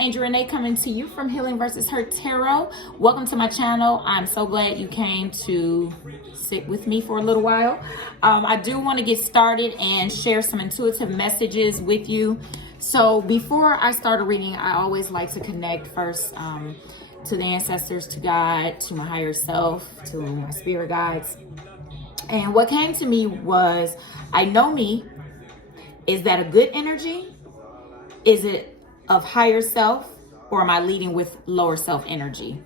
Angel Renee coming to you from Healing versus Hurt Tarot. Welcome to my channel. I'm so glad you came to sit with me for a little while. I do want to get started and share some intuitive messages with you. So before I start a reading, I always like to connect first to the ancestors, to God, to my higher self, to my spirit guides. And what came to me was, I know me. Is that a good energy? Is it of higher self, or am I leading with lower self energy?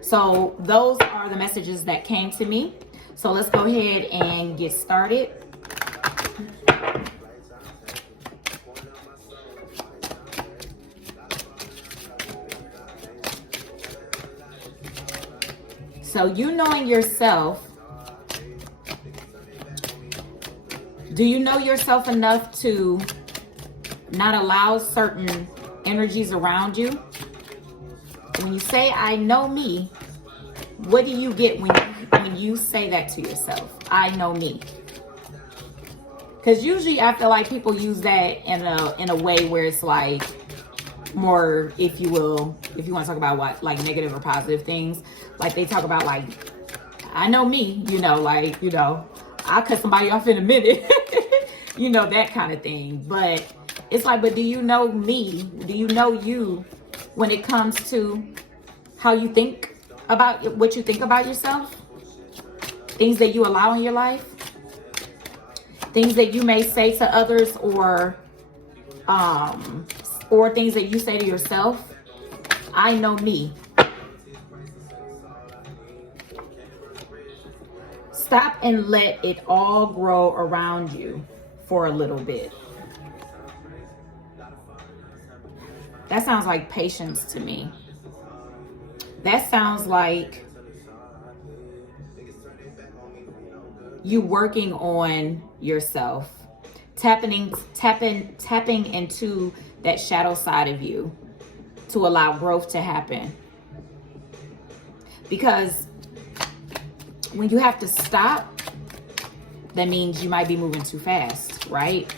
So those are the messages that came to me. So let's go ahead and get started. So you knowing yourself, do you know yourself enough to not allow certain energies around you? When you say, I know me, what do you get when you say that to yourself? I know me. Because usually I feel like people use that in a way where it's like more, if you will, if you want to talk about what, like negative or positive things, like they talk about like, I know me, I'll cut somebody off in a minute, that kind of thing. But it's like, but do you know me? Do you know you when it comes to how you think about what you think about yourself? Things that you allow in your life? Things that you may say to others, or things that you say to yourself? I know me. Stop and let it all grow around you for a little bit. That sounds like patience to me. That sounds like you working on yourself, tapping into that shadow side of you to allow growth to happen. Because when you have to stop, that means you might be moving too fast, right?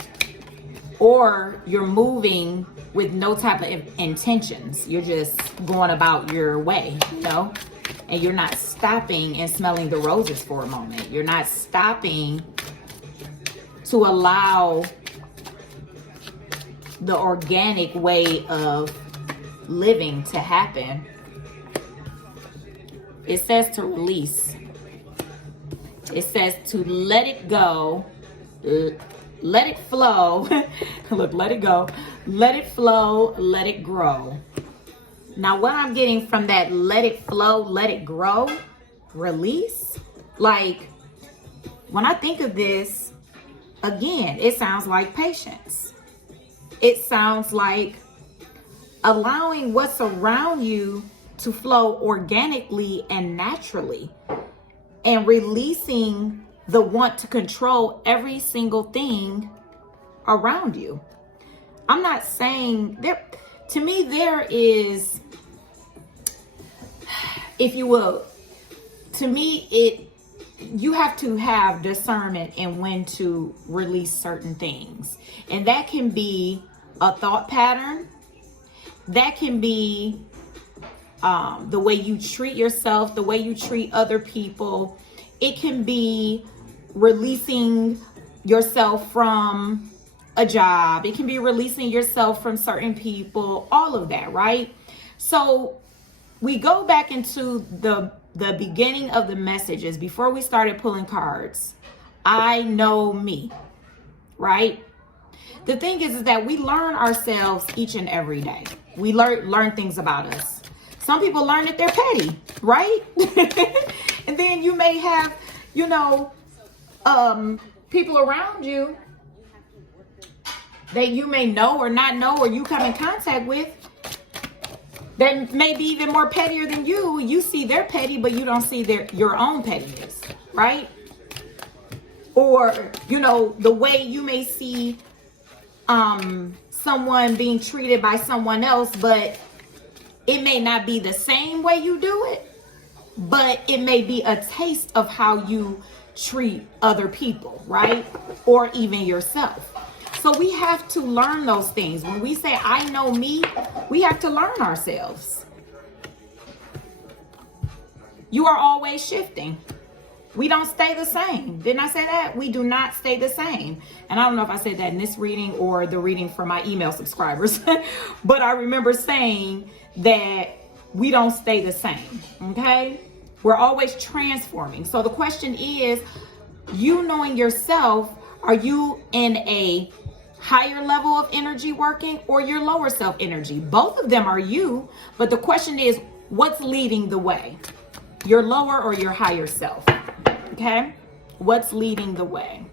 Or you're moving with no type of intentions. You're just going about your way, and you're not stopping and smelling the roses for a moment. You're not stopping to allow the organic way of living to happen. It says to release. It says to let it go, let it flow. Look, let it go, let it flow, let it grow. Now, what I'm getting from that let it flow, let it grow, release, like when I think of this, again, it sounds like patience. It sounds like allowing what's around you to flow organically and naturally, and releasing the want to control every single thing around you. I'm not saying there, to me, there is, if you will, to me, you have to have discernment in when to release certain things. And that can be a thought pattern. That can be the way you treat yourself, the way you treat other people. It can be releasing yourself from a job. It can be releasing yourself from certain people, all of that, right? So we go back into the beginning of the messages before we started pulling cards. I know me, right? The thing is that we learn ourselves each and every day. We learn things about us. Some people learn that they're petty, right? And then you may have, people around you that you may know or not know, or you come in contact with, that may be even more pettier than you. You see they're petty, but you don't see your own pettiness, right? Or, the way you may see someone being treated by someone else, but it may not be the same way you do it, but it may be a taste of how you treat other people, right? Or even yourself. So we have to learn those things. When we say, I know me, we have to learn ourselves. You are always shifting. We don't stay the same. Didn't I say that? We do not stay the same. And I don't know if I said that in this reading or the reading for my email subscribers, but I remember saying that we don't stay the same, okay? We're always transforming. So the question is, you knowing yourself, are you in a higher level of energy working or your lower self energy? Both of them are you, but the question is, what's leading the way? Your lower or your higher self? Okay, what's leading the way?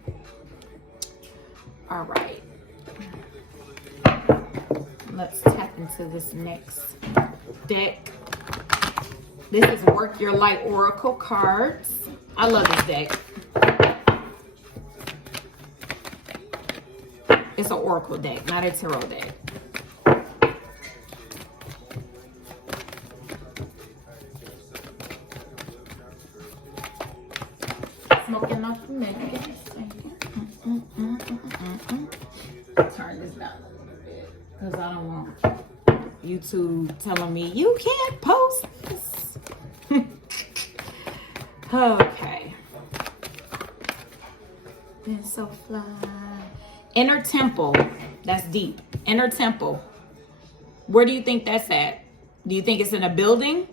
All right, let's tap into this next deck. This is Work Your Light Oracle cards. I love this deck. It's an oracle deck, not a tarot deck. Smoking off the neck. Turn this down a little bit because I don't want YouTube telling me you can't post this. Okay. Been so fly. Inner temple. That's deep. Inner temple. Where do you think that's at? Do you think it's in a building?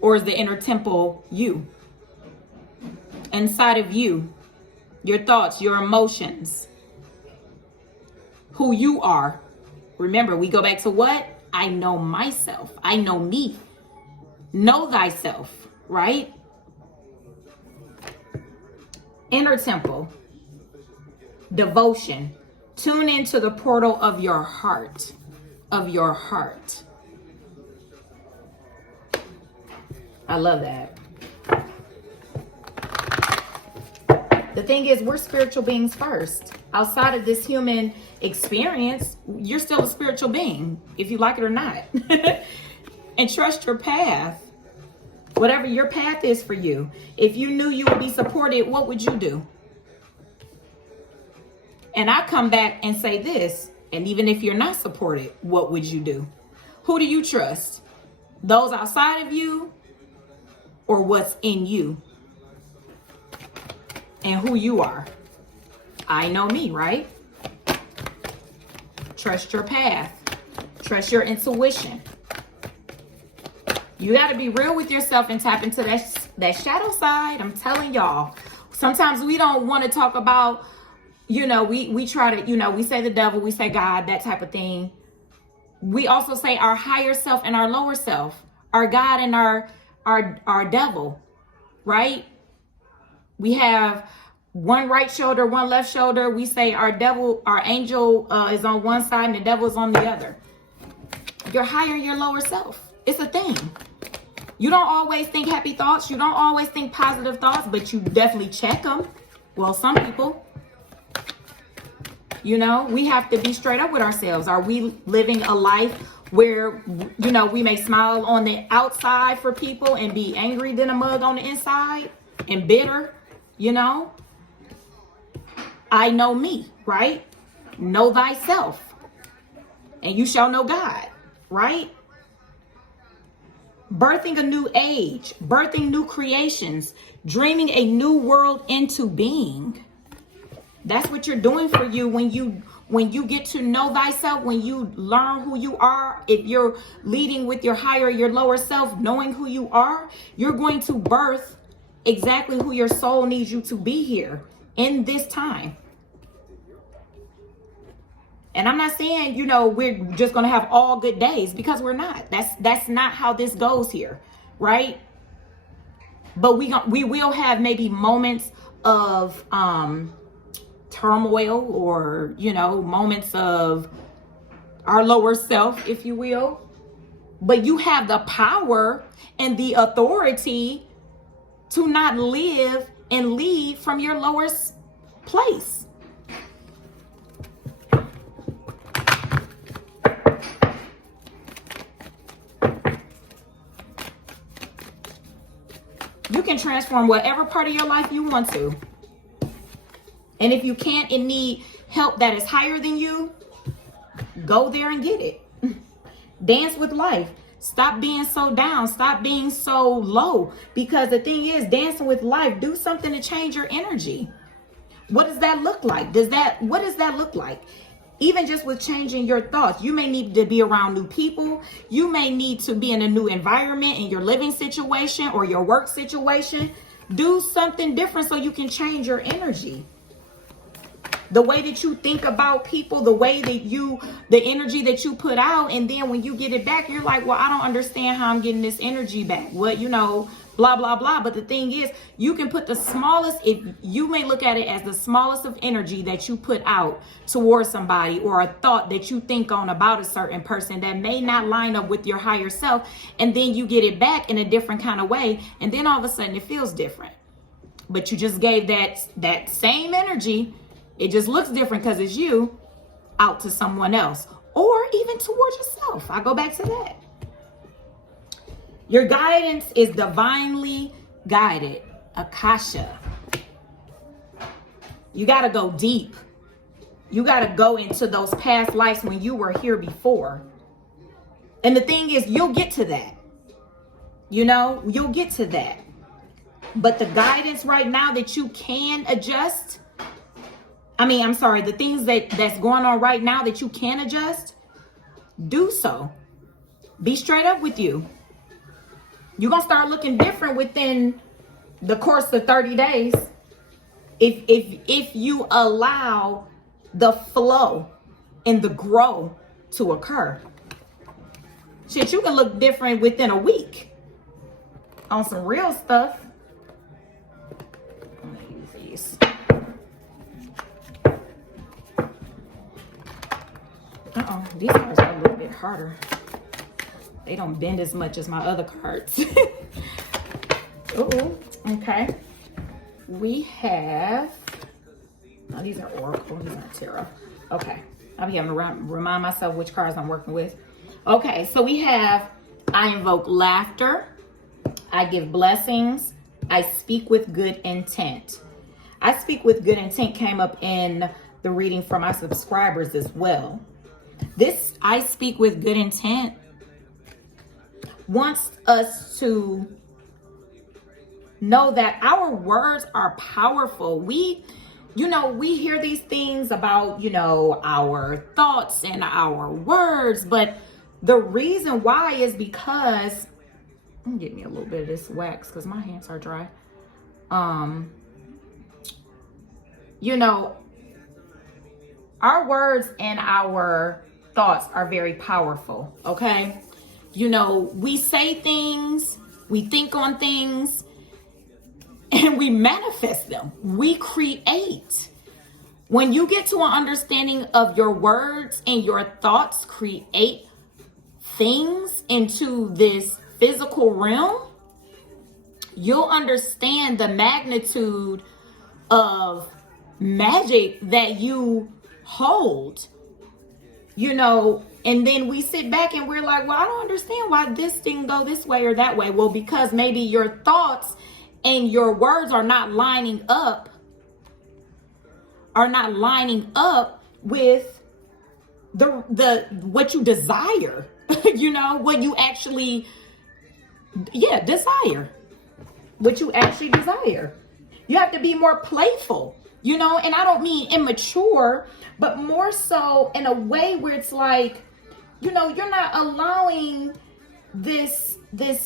Or is the inner temple you? Inside of you, your thoughts, your emotions, who you are. Remember, we go back to what? I know myself. I know me. Know thyself, right? Inner temple, devotion. Tune into the portal of your heart, of your heart. I love that. The thing is, we're spiritual beings first. Outside of this human experience, you're still a spiritual being, if you like it or not. And trust your path. Whatever your path is for you. If you knew you would be supported, what would you do? And I come back and say this, and even if you're not supported, what would you do? Who do you trust? Those outside of you or what's in you? And who you are. I know me, right? Trust your path. Trust your intuition. You got to be real with yourself and tap into that shadow side. I'm telling y'all. Sometimes we don't want to talk about, we try to, we say the devil, we say God, that type of thing. We also say our higher self and our lower self, our God and our devil, right? We have one right shoulder, one left shoulder. We say our devil, our angel is on one side and the devil is on the other. Your higher, your lower self. It's a thing. You don't always think happy thoughts. You don't always think positive thoughts, but you definitely check them. Well, some people, we have to be straight up with ourselves. Are we living a life where, we may smile on the outside for people and be angry than a mug on the inside and bitter? I know me, right? Know thyself, and you shall know God, right? Birthing a new age, birthing new creations, dreaming a new world into being. That's what you're doing for you when you get to know thyself, when you learn who you are. If you're leading with your higher, your lower self, knowing who you are, you're going to birth exactly who your soul needs you to be here in this time. And I'm not saying, we're just going to have all good days, because we're not. That's not how this goes here, right? But we will have maybe moments of turmoil or, moments of our lower self, if you will. But you have the power and the authority to not live and lead from your lowest place. You can transform whatever part of your life you want to. And if you can't and need help that is higher than you, go there and get it. Dance with life. Stop being so down. Stop being so low. Because the thing is, dancing with life, do something to change your energy. What does that look like? What does that look like? Even just with changing your thoughts, you may need to be around new people. You may need to be in a new environment in your living situation or your work situation. Do something different so you can change your energy. The way that you think about people, the way that the energy that you put out, and then when you get it back, you're like, well, I don't understand how I'm getting this energy back. What, blah, blah, blah. But the thing is, you can put the smallest, if you may look at it as the smallest of energy that you put out towards somebody, or a thought that you think on about a certain person that may not line up with your higher self. And then you get it back in a different kind of way. And then all of a sudden it feels different. But you just gave that same energy. It just looks different because it's you out to someone else, or even towards yourself. I go back to that. Your guidance is divinely guided. Akasha. You got to go deep. You got to go into those past lives when you were here before. And the thing is, you'll get to that. You'll get to that. But the guidance right now that you can adjust, the things that's going on right now that you can adjust, do so. Be straight up with you. You're going to start looking different within the course of 30 days. If you allow the flow and the grow to occur. Shit, you can look different within a week on some real stuff. I'm going to use these. These cards are a little bit harder. They don't bend as much as my other cards. Okay. We have, these are Oracle, these are Tarot. Okay. I'll be having to remind myself which cards I'm working with. Okay, so we have, I invoke laughter. I give blessings. I speak with good intent. I speak with good intent came up in the reading for my subscribers as well. This I speak with good intent wants us to know that our words are powerful. We hear these things about, our thoughts and our words, but the reason why is because, get me a little bit of this wax because my hands are dry. Our words and our thoughts are very powerful, okay? We say things, we think on things, and we manifest them. We create. When you get to an understanding of your words and your thoughts create things into this physical realm, you'll understand the magnitude of magic that you hold, and then we sit back and we're like, well, I don't understand why this didn't go this way or that way. Well, because maybe your thoughts and your words are not lining up with the what you desire, what you actually desire, what you actually desire. You have to be more playful, and I don't mean immature, but more so in a way where it's like, you're not allowing this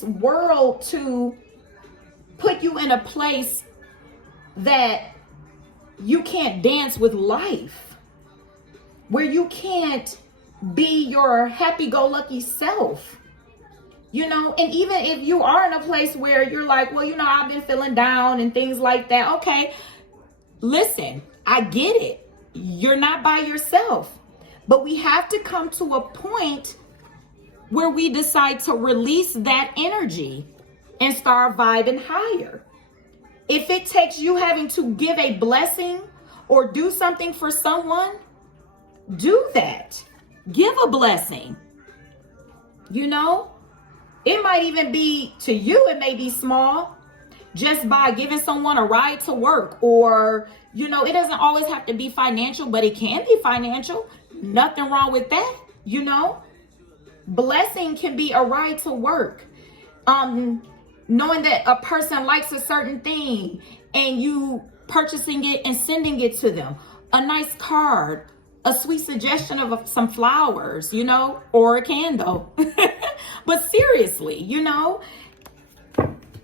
world to put you in a place that you can't dance with life, where you can't be your happy-go-lucky self, and even if you are in a place where you're like, well, I've been feeling down and things like that. Okay, listen, I get it. You're not by yourself, but we have to come to a point where we decide to release that energy and start vibing higher. If it takes you having to give a blessing or do something for someone, do that. Give a blessing. It might even be to you, it may be small. just by giving someone a ride to work, or, you know, it doesn't always have to be financial, but it can be financial. Nothing wrong with that, you know. Blessing can be a ride to work. Knowing that a person likes a certain thing and you purchasing it and sending it to them. A nice card, a sweet suggestion of some flowers, you know, or a candle. But seriously, you know,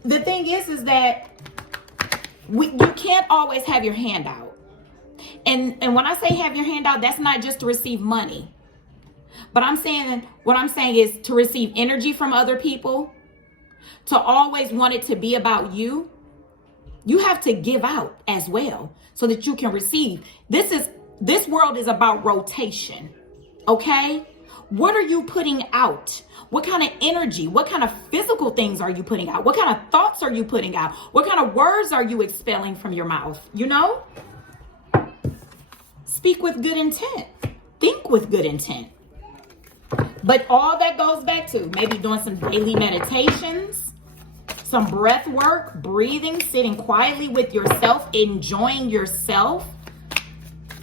the thing is that you can't always have your hand out. And when I say have your hand out, that's not just to receive money. But what I'm saying is to receive energy from other people, to always want it to be about you. You have to give out as well so that you can receive. This world is about rotation. Okay? What are you putting out? What kind of energy, what kind of physical things are you putting out? What kind of thoughts are you putting out? What kind of words are you expelling from your mouth? You know? Speak with good intent. Think with good intent. But all that goes back to maybe doing some daily meditations, some breath work, breathing, sitting quietly with yourself, enjoying yourself.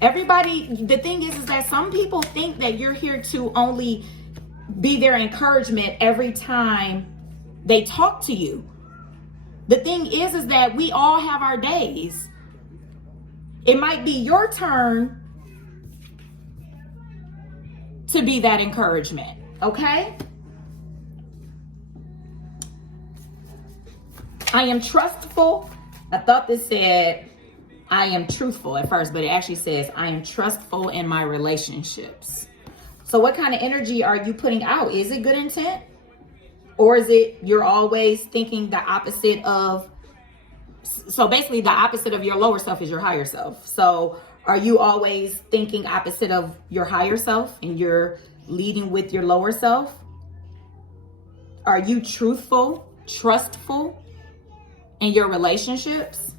Everybody, the thing is that some people think that you're here to only be their encouragement every time they talk to you. The thing is that we all have our days. It might be your turn to be that encouragement, okay? I am trustful. I thought this said I am truthful at first, but it actually says I am trustful in my relationships. So what kind of energy are you putting out? Is it good intent? Or is it you're always thinking the opposite of, so basically the opposite of your lower self is your higher self. So are you always thinking opposite of your higher self and you're leading with your lower self? Are you truthful, trustful in your relationships?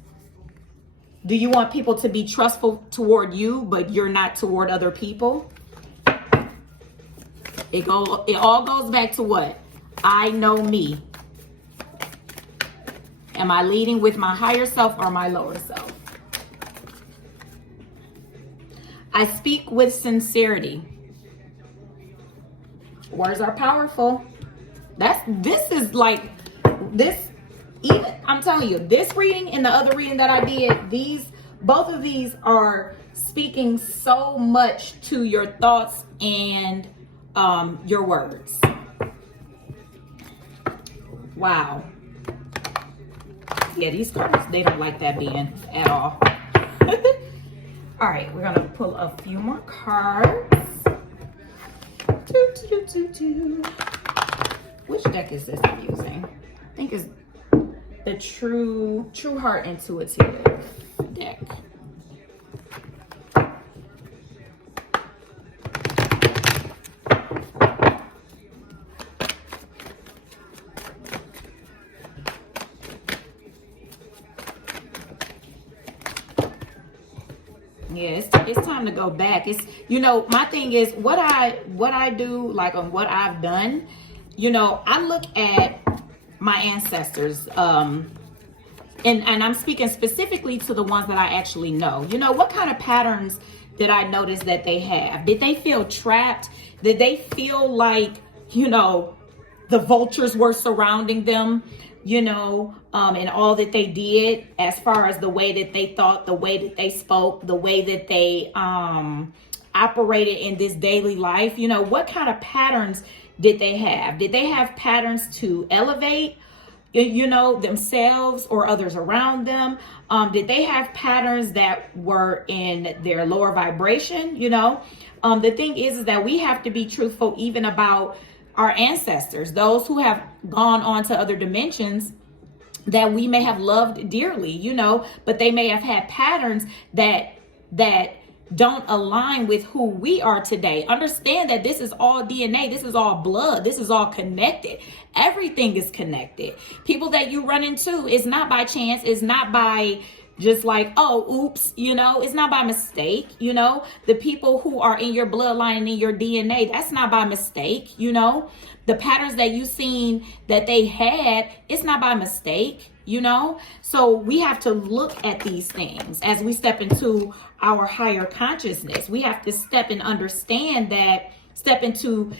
Do you want people to be trustful toward you, but you're not toward other people? It all goes back to what? I know me. Am I leading with my higher self or my lower self? I speak with sincerity. Words are powerful. I'm telling you, this reading and the other reading that I did, both of these are speaking so much to your thoughts and your words. Wow. Yeah, these cards, they don't like that being at all. All right, we're gonna pull a few more cards. Which deck is this I'm using? I think it's the True Heart Intuitive deck. Yeah, it's time to go back. It's, you know, my thing is what I do, like on what I've done, you know, I look at my ancestors, and I'm speaking specifically to the ones that I actually know. You know, what kind of patterns did I notice that they have? Did they feel trapped? Did they feel like, you know, the vultures were surrounding them, you know, and all that they did as far as the way that they thought, the way that they spoke, the way that they operated in this daily life? You know, what kind of patterns did they have? Did they have patterns to elevate, you know, themselves or others around them? Did they have patterns that were in their lower vibration? You know, the thing is that we have to be truthful even about our ancestors, those who have gone on to other dimensions that we may have loved dearly, you know, but they may have had patterns that don't align with who we are today. Understand that this is all DNA. This is all blood. This is all connected. Everything is connected. People that you run into is not by chance. It's not by just like, oh, oops, you know, it's not by mistake. You know, the people who are in your bloodline and in your DNA, that's not by mistake. You know, the patterns that you've seen that they had, it's not by mistake. you know? So we have to look at these things as we step into our higher consciousness. We have to step into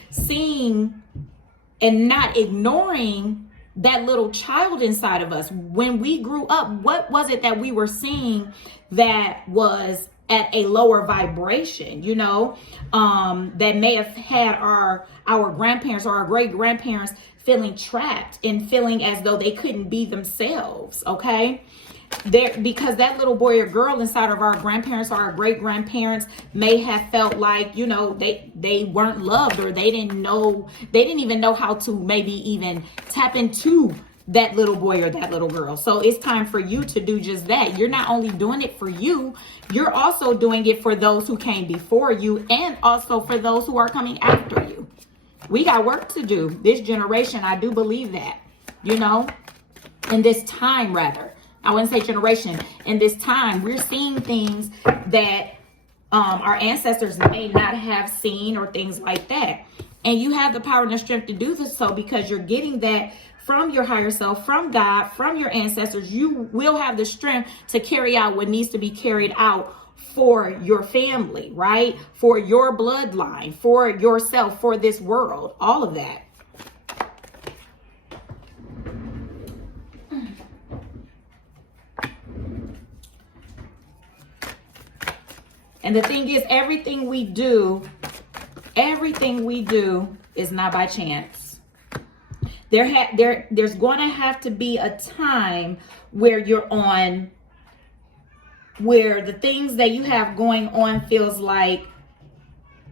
seeing and not ignoring that little child inside of us. When we grew up, what was it that we were seeing that was at a lower vibration, you know, that may have had our grandparents or our great grandparents feeling trapped and feeling as though they couldn't be themselves, okay? Because that little boy or girl inside of our grandparents or our great grandparents may have felt like, you know, they weren't loved, or they didn't even know how to maybe even tap into that little boy or that little girl. So it's time for you to do just that. You're not only doing it for you, you're also doing it for those who came before you, and also for those who are coming after you. We got work to do. This generation, I do believe that, you know, in this time, rather. I wouldn't say generation. In this time, we're seeing things that our ancestors may not have seen, or things like that. And you have the power and the strength to do this, so because you're getting that from your higher self, from God, from your ancestors, you will have the strength to carry out what needs to be carried out for your family, right? For your bloodline, for yourself, for this world, all of that. And the thing is, everything we do is not by chance. There's going to have to be a time where where the things that you have going on feels like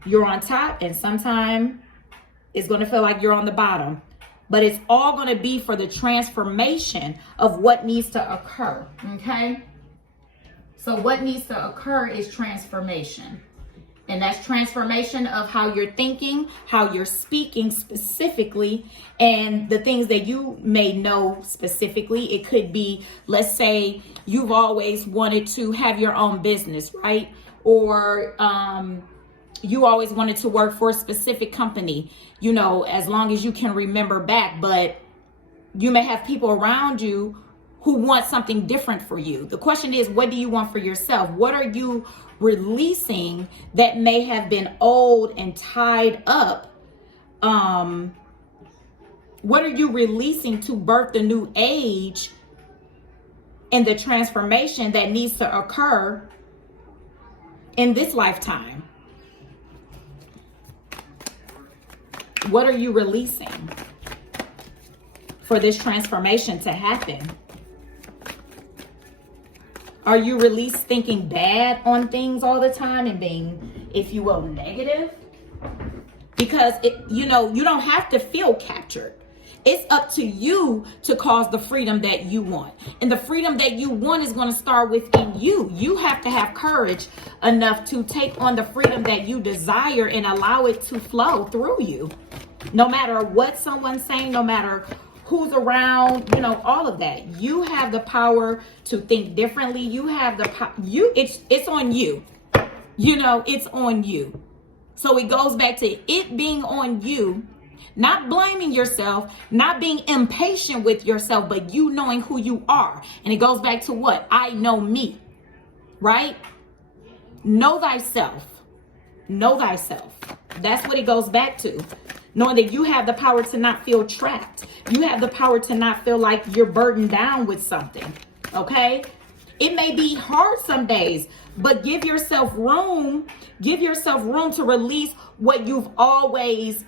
you're on top, and sometimes it's going to feel like you're on the bottom. But it's all going to be for the transformation of what needs to occur, okay? So what needs to occur is transformation. And that's transformation of how you're thinking, how you're speaking specifically, and the things that you may know specifically. It could be, let's say you've always wanted to have your own business, right? Or you always wanted to work for a specific company, you know, as long as you can remember back. But you may have people around you who want something different for you. The question is, what do you want for yourself? What are you releasing that may have been old and tied up? What are you releasing to birth the new age and the transformation that needs to occur in this lifetime? What are you releasing for this transformation to happen? Are you thinking bad on things all the time and being, if you will, negative? Because you don't have to feel captured. It's up to you to cause the freedom that you want. And the freedom that you want is going to start within you. You have to have courage enough to take on the freedom that you desire and allow it to flow through you. No matter what someone's saying, no matter who's around, all of that. You have the power to think differently. You have the power. It's on you. It's on you. So it goes back to it being on you, not blaming yourself, not being impatient with yourself, but you knowing who you are. And it goes back to what? I know me, right? Know thyself. Know thyself. That's what it goes back to. Knowing that you have the power to not feel trapped. You have the power to not feel like you're burdened down with something. Okay? It may be hard some days, but give yourself room. Give yourself room to release what you've always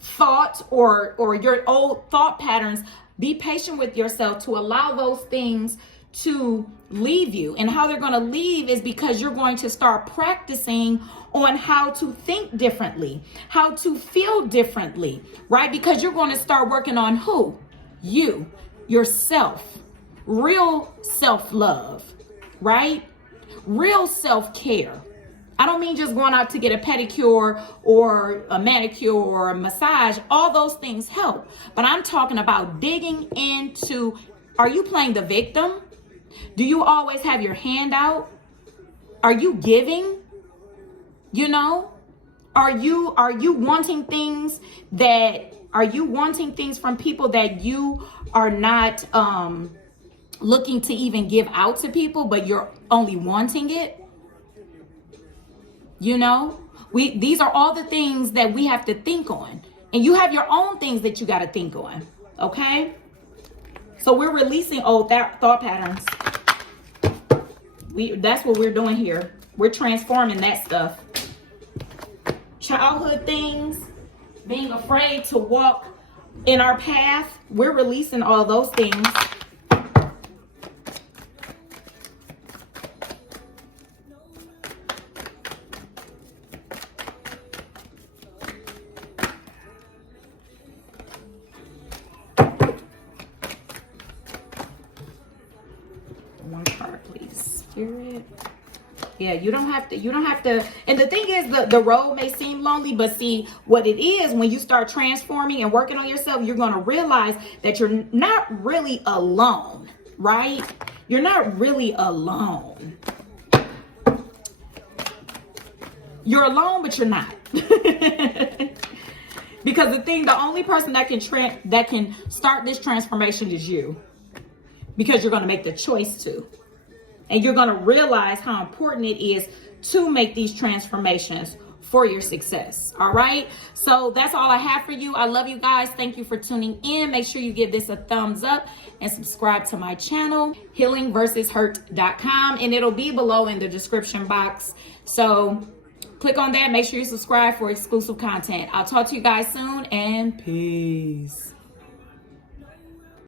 thought or your old thought patterns. Be patient with yourself to allow those things to leave you. And how they're going to leave is because you're going to start practicing on how to think differently, how to feel differently, right? Because you're going to start working on who? You, yourself, real self-love, right? Real self-care. I don't mean just going out to get a pedicure or a manicure or a massage. All those things help. But I'm talking about digging into, are you playing the victim? Do you always have your hand out? Are you giving? Are you wanting things from people that you are not looking to even give out to people, but you're only wanting it. You know, these are all the things that we have to think on. And you have your own things that you got to think on. Okay? So we're releasing old thought patterns. That's what we're doing here. We're transforming that stuff. Childhood things, being afraid to walk in our path, we're releasing all those things. One card, please, Spirit. Yeah, you don't have to. And the thing is, the road may seem lonely, but see what it is, when you start transforming and working on yourself, you're going to realize that you're not really alone, right? You're not really alone. You're alone, but you're not. Because the only person that can start this transformation is you. Because you're going to make the choice to. And you're going to realize how important it is to make these transformations for your success. All right. So that's all I have for you. I love you guys. Thank you for tuning in. Make sure you give this a thumbs up and subscribe to my channel, healingversushurt.com. And it'll be below in the description box. So click on that. Make sure you subscribe for exclusive content. I'll talk to you guys soon, and peace.